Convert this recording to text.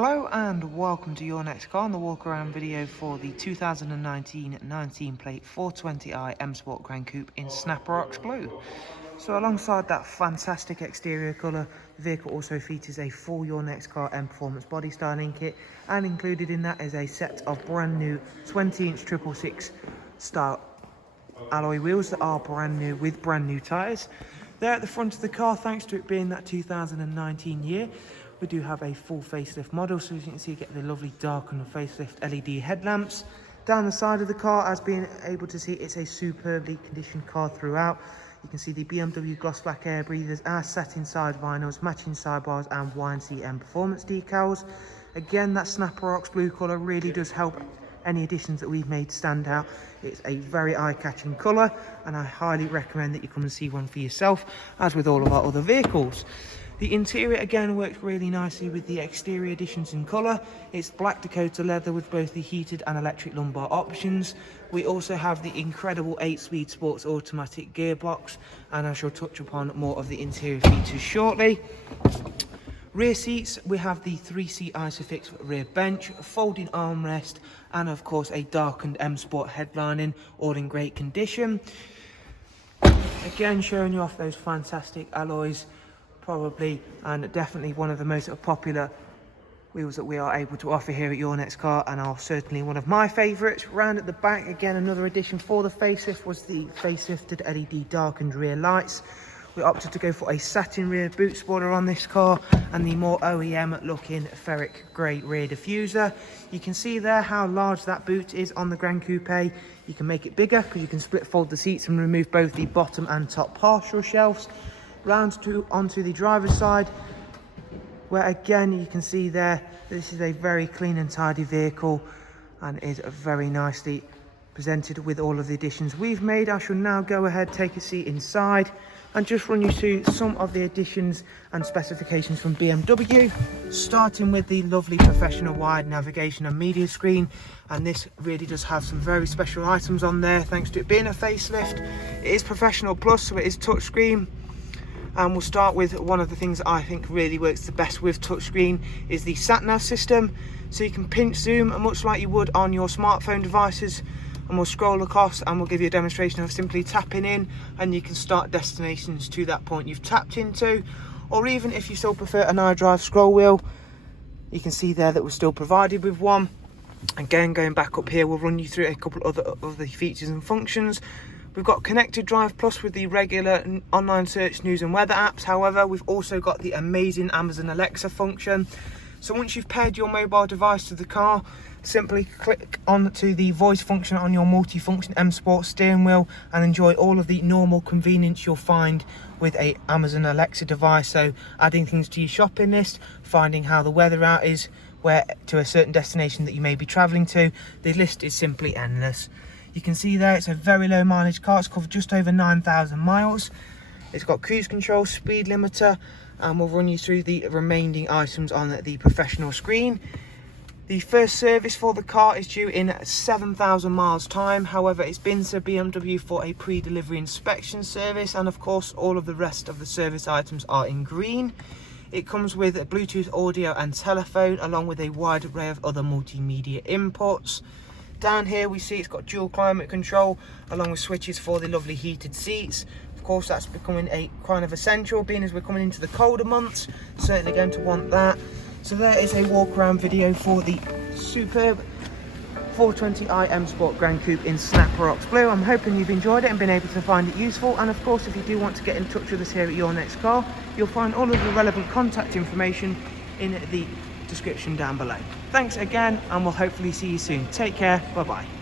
Hello and welcome to your next car on the walk around video for the 2019 19 plate 420i M Sport Gran Coupe in Snapper Ox Blue. So alongside that fantastic exterior colour, the vehicle also features a full Your Next Car Mperformance body styling kit, and included in that is a set of brand new 20-inch 666 style alloy wheels that are brand new with brand new tyres. There at the front of the car, thanks to it being that 2019 year, we do have a full facelift model, so as you can see, you get the lovely darkened facelift LED headlamps. Down the side of the car, as being able to see, it's a superbly conditioned car throughout. You can see the BMW gloss black air breathers, our satin side vinyls, matching sidebars and YNC Mperformance decals. Again, that Snapper Ox Blue colour really does help any additions that we've made stand out. It's a very eye-catching colour, and I highly recommend that you come and see one for yourself, as with all of our other vehicles. The interior again works really nicely with the exterior additions in colour. It's black Dakota leather with both the heated and electric lumbar options. We also have the incredible 8-speed sports automatic gearbox, and I shall touch upon more of the interior features shortly. Rear seats, we have the 3-seat Isofix rear bench, folding armrest, and of course a darkened M Sport headlining, all in great condition. Again, showing you off those fantastic alloys, probably and definitely one of the most popular wheels that we are able to offer here at Your Next Car, and are certainly one of my favourites. Round at the back, again, another addition for the facelift was the facelifted LED darkened rear lights. We opted to go for a satin rear boot spoiler on this car, and the more OEM looking ferric grey rear diffuser. You can see there how large that boot is on the Gran Coupe. You can make it bigger because you can split fold the seats and remove both the bottom and top partial shelves. Round onto the driver's side, where again you can see there, this is a very clean and tidy vehicle, and is very nicely presented with all of the additions we've made. I shall now go ahead, take a seat inside, and just run you through some of the additions and specifications from BMW, starting with the lovely professional wide navigation and media screen. And this really does have some very special items on there, thanks to it being a facelift. It is professional plus, so it is touchscreen. And we'll start with one of the things that I think really works the best with touchscreen is the sat-nav system. So you can pinch zoom much like you would on your smartphone devices, and we'll scroll across and we'll give you a demonstration of simply tapping in, and you can start destinations to that point you've tapped into. Or even if you still prefer an iDrive scroll wheel, you can see there that we're still provided with one. Again, going back up here, we'll run you through a couple of other features and functions. We've got Connected Drive Plus with the regular online search, news and weather apps. However, we've also got the amazing Amazon Alexa function. So once you've paired your mobile device to the car, simply click onto the voice function on your multifunction M Sport steering wheel and enjoy all of the normal convenience you'll find with a Amazon Alexa device. So adding things to your shopping list, finding how the weather out is, where to a certain destination that you may be traveling to. The list is simply endless. You can see there it's a very low mileage car. It's covered just over 9,000 miles. It's got cruise control, speed limiter, and we'll run you through the remaining items on the professional screen. The first service for the car is due in 7,000 miles time. However, it's been to BMW for a pre-delivery inspection service, and of course all of the rest of the service items are in green. It comes with a Bluetooth audio and telephone, along with a wide array of other multimedia inputs. Down here we see it's got dual climate control, along with switches for the lovely heated seats. Of course, that's becoming a kind of essential, being as we're coming into the colder months. Certainly going to want that. So there is a walk around video for the superb 420i M Sport Gran Coupe in Snapper Ox Blue. I'm hoping you've enjoyed it and been able to find it useful. And of course, if you do want to get in touch with us here at Your Next Car, you'll find all of the relevant contact information in the description down below. Thanks again, and we'll hopefully see you soon. Take care. Bye bye.